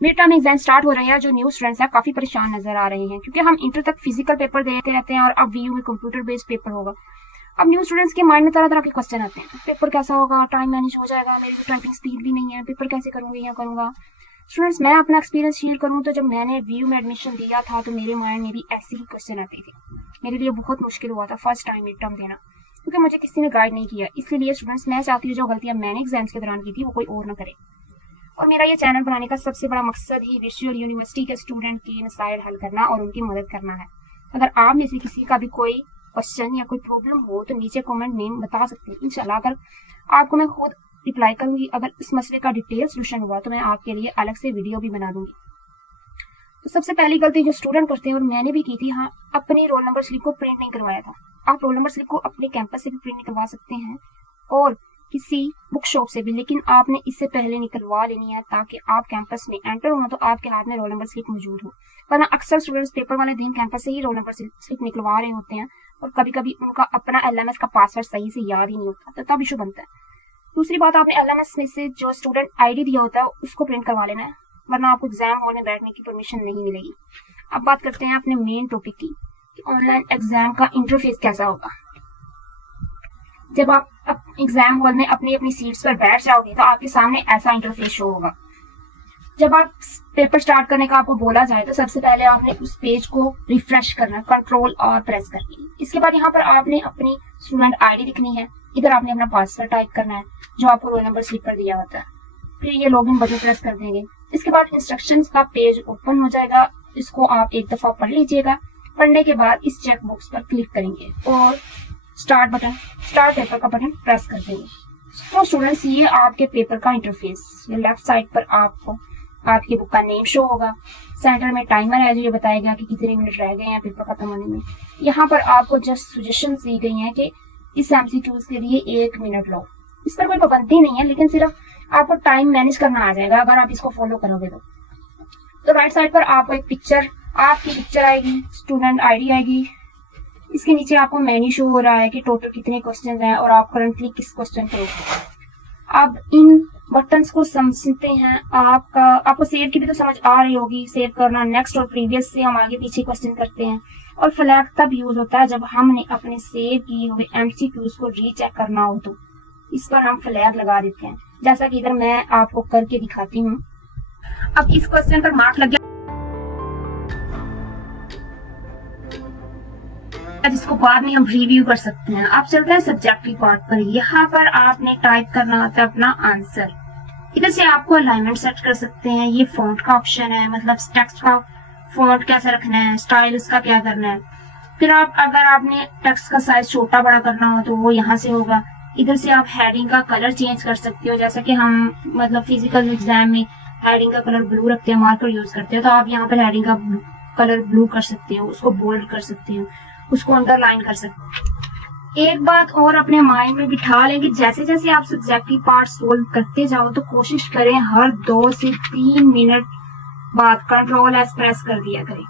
Mid term exam start हो रहे हैं। जो न्यू स्टूडेंट्स हैं काफी परेशान नजर आ रहे हैं क्योंकि हम इंटर तक फिजिकल पेपर देते रहते हैं और अब वीयू में कंप्यूटर बेस्ड पेपर होगा। अब न्यू स्टूडेंट्स के माइंड में तरह तरह के क्वेश्चन आते हैं, पेपर कैसा होगा, टाइम मैनेज हो जाएगा, मेरी टाइपिंग स्पीड भी नहीं है, पेपर कैसे करूंगी या करूंगा। स्टूडेंट्स, मैं अपना एक्सपीरियंस शेयर करूं तो जब मैंने वीयू में एडमिशन दिया था तो मेरे माइंड में भी ऐसे ही क्वेश्चन आते थे। मेरे लिए बहुत मुश्किल हुआ था फर्स्ट टाइम मिड टर्म देना क्योंकि मुझे किसी ने गाइड नहीं किया। इसलिए स्टूडेंट्स, मैं चाहती हूँ जो गलतियां मैंने एग्जाम्स के दौरान की थी वो कोई और ना करे। और मेरा ये चैनल बनाने का सबसे बड़ा मकसद ही विजुअल यूनिवर्सिटी के स्टूडेंट की मसाइल हल करना और उनकी मदद करना है। अगर आप में से किसी का भी कोई क्वेश्चन या कोई प्रॉब्लम हो तो नीचे कमेंट में बता सकते हैं। इंशाल्लाह अगर आपको मैं खुद रिप्लाई करूंगी। अगर इस मसले का डिटेल सोल्यूशन हुआ तो मैं आपके लिए अलग से वीडियो भी बना दूंगी। तो सबसे पहली गलती जो स्टूडेंट करते हैं और मैंने भी की थी, हाँ, अपनी रोल नंबर स्लिप को प्रिंट नहीं करवाया था। आप रोल नंबर स्लिप को अपने कैंपस से भी प्रिंट निकलवा सकते हैं और किसी बुक शॉप से भी, लेकिन आपने इससे पहले निकलवा लेनी है ताकि आप कैंपस में एंटर हो तो आपके हाथ में रोल नंबर स्लिप मौजूद हो। वरना अक्सर स्टूडेंट्स पेपर वाले दिन कैंपस से ही रोल नंबर स्लिप निकलवा रहे होते हैं और कभी कभी उनका अपना LMS का पासवर्ड सही से याद ही नहीं होता, तो तब इशू बनता है। दूसरी बात, आपने LMS में से जो स्टूडेंट ID दिया होता है उसको प्रिंट करवा लेना है, वरना आपको एग्जाम हॉल में बैठने की परमिशन नहीं मिलेगी। अब बात करते हैं अपने मेन टॉपिक की कि ऑनलाइन एग्जाम का इंटरफेस कैसा होगा। जब आप एग्जाम हॉल में अपनी अपनी सीट्स पर बैठ जाओगे तो आपके सामने ऐसा इंटरफेस शो होगा। जब आप पेपर स्टार्ट करने का आपको बोला जाए तो सबसे पहले आपने उस पेज को रिफ्रेश करना, कंट्रोल और प्रेस करके। इसके बाद यहाँ पर आपने अपनी स्टूडेंट ID लिखनी है। इधर आपने अपना पासवर्ड टाइप करना है जो आपको रोल नंबर स्लिप पर दिया होता है। फिर ये लॉगिन बटन प्रेस कर देंगे। इसके बाद इंस्ट्रक्शंस का पेज ओपन हो जाएगा। इसको आप एक दफा पढ़ लीजिएगा। पढ़ने के बाद इस चेक बॉक्स पर क्लिक करेंगे और स्टार्ट पेपर का बटन प्रेस कर देंगे। तो स्टूडेंट्स, ये आपके पेपर का इंटरफेस। लेफ्ट साइड पर आपको आपकी बुक का नेम शो होगा। सेंटर में टाइमर है जो ये बताएगा कि कितने मिनट रह गए हैं पेपर खत्म होने में। यहाँ पर आपको जस्ट सजेशन दी गई है कि इस MCQs के लिए 1 मिनट लो। इस पर कोई पाबंदी नहीं है, लेकिन सिर्फ आपको टाइम मैनेज करना आ जाएगा अगर आप इसको फॉलो करोगे तो राइट साइड पर आपको एक आपकी पिक्चर आएगी, स्टूडेंट ID आएगी। इसके नीचे आपको मेन्यू शो हो रहा है कि टोटल कितने क्वेश्चन हैं और आप करंटली किस क्वेश्चन पर हो। अब इन बटन्स को समझते हैं। आपको सेव की भी तो समझ आ रही होगी। सेव करना, नेक्स्ट और प्रीवियस से हम आगे पीछे क्वेश्चन करते हैं। और फ्लैग तब यूज होता है जब हमने अपने सेव किए हुए MCQs को रीचेक करना हो तो इस पर हम फ्लैग लगा देते हैं, जैसा कि इधर मैं आपको करके दिखाती हूँ। अब इस क्वेश्चन पर मार्क लग गया जिसको बाद में हम रिव्यू कर सकते हैं। आप चलते हैं सब्जेक्टिव पार्ट पर। यहाँ पर आपने टाइप करना होता है अपना आंसर। इधर से आपको अलाइनमेंट सेट कर सकते हैं। ये फॉन्ट का ऑप्शन है, मतलब टेक्स्ट का फॉन्ट कैसे रखना है, स्टाइल उसका क्या करना है। फिर अगर आपने टेक्स्ट का साइज छोटा बड़ा करना हो तो वो यहाँ से होगा। इधर से आप हेडिंग का कलर चेंज कर सकते हो, जैसा कि हम मतलब फिजिकल एग्जाम में हेडिंग का कलर ब्लू रखते हैं, मार्कर यूज करते हैं, तो आप यहाँ पर हेडिंग का कलर ब्लू कर सकते हो, उसको बोल्ड कर सकते हो, उसको अंडरलाइन कर सकते हैं। एक बात और अपने माइंड में बिठा लें कि जैसे जैसे आप सब्जेक्टिव पार्ट सोल्व करते जाओ तो कोशिश करें हर 2 से 3 मिनट बाद कंट्रोल एस प्रेस कर दिया करें।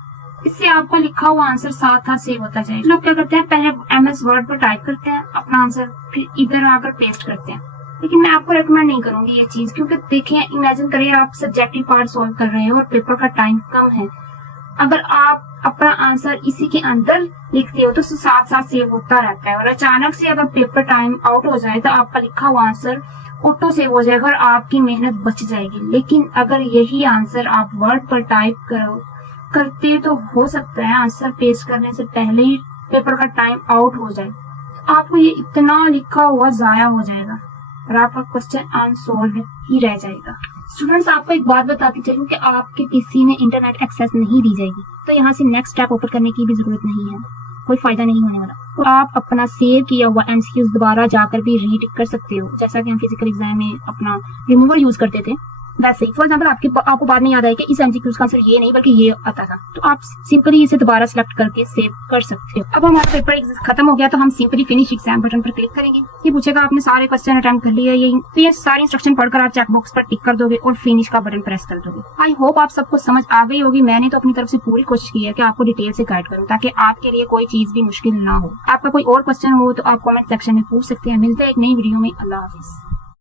इससे आपका लिखा हुआ आंसर साथ साथ सेव होता जाए। लोग क्या करते हैं, पहले MS वर्ड पर टाइप करते हैं अपना आंसर, फिर इधर आकर पेस्ट करते हैं। लेकिन मैं आपको रेकमेंड नहीं करूंगी ये चीज, क्योंकि देखें, इमेजिन करिए आप सब्जेक्टिव पार्ट सोल्व कर रहे हो और पेपर का टाइम कम है। अगर आप अपना आंसर इसी के अंदर लिखते हो तो साथ साथ सेव होता रहता है और अचानक से अगर पेपर टाइम आउट हो जाए तो आपका लिखा हुआ आंसर ऑटो सेव हो जाएगा और आपकी मेहनत बच जाएगी। लेकिन अगर यही आंसर आप वर्ड पर टाइप करते तो हो सकता है आंसर पेस्ट करने से पहले ही पेपर का टाइम आउट हो जाए, तो आपको ये इतना लिखा हुआ जाया हो जाएगा और आपका क्वेश्चन अनसॉल्व ही रह जाएगा। स्टूडेंट्स, आपको एक बात बताती चलूं कि आपके पीसी में इंटरनेट एक्सेस नहीं दी जाएगी, तो यहाँ से नेक्स्ट स्टेप ओपन करने की भी जरूरत नहीं है, कोई फायदा नहीं होने वाला। तो आप अपना सेव किया हुआ MCQs दोबारा जाकर भी रीड कर सकते हो, जैसा कि हम फिजिकल एग्जाम में अपना रिमूवर यूज करते थे वैसे ही। फॉर एग्जाम्पल आपको बाद में याद आया कि इस MCQs का आंसर ये नहीं बल्कि ये आता था, तो आप सिंपली इसे दोबारा सिलेक्ट करके सेव कर सकते हो। अब हमारा पेपर खत्म हो गया तो हम सिंपली फिनिश एग्जाम बटन पर क्लिक करेंगे। ये पूछेगा आपने सारे क्वेश्चन अटेम्प्ट कर लिए, ये सारी इंस्ट्रक्शन पढ़कर आप चेक बॉक्स पर टिक कर दोगे और फिनिश का बटन प्रेस कर दोगे। आई होप आप सबको समझ आ गई होगी। मैंने तो अपनी तरफ से पूरी कोशिश की है कि आपको डिटेल से गाइड करूं ताकि आपके लिए कोई चीज भी मुश्किल ना हो। आपका कोई और क्वेश्चन हो तो आप कमेंट सेक्शन में पूछ सकते हैं। मिलते हैं एक नई वीडियो में। अल्लाह हाफिज।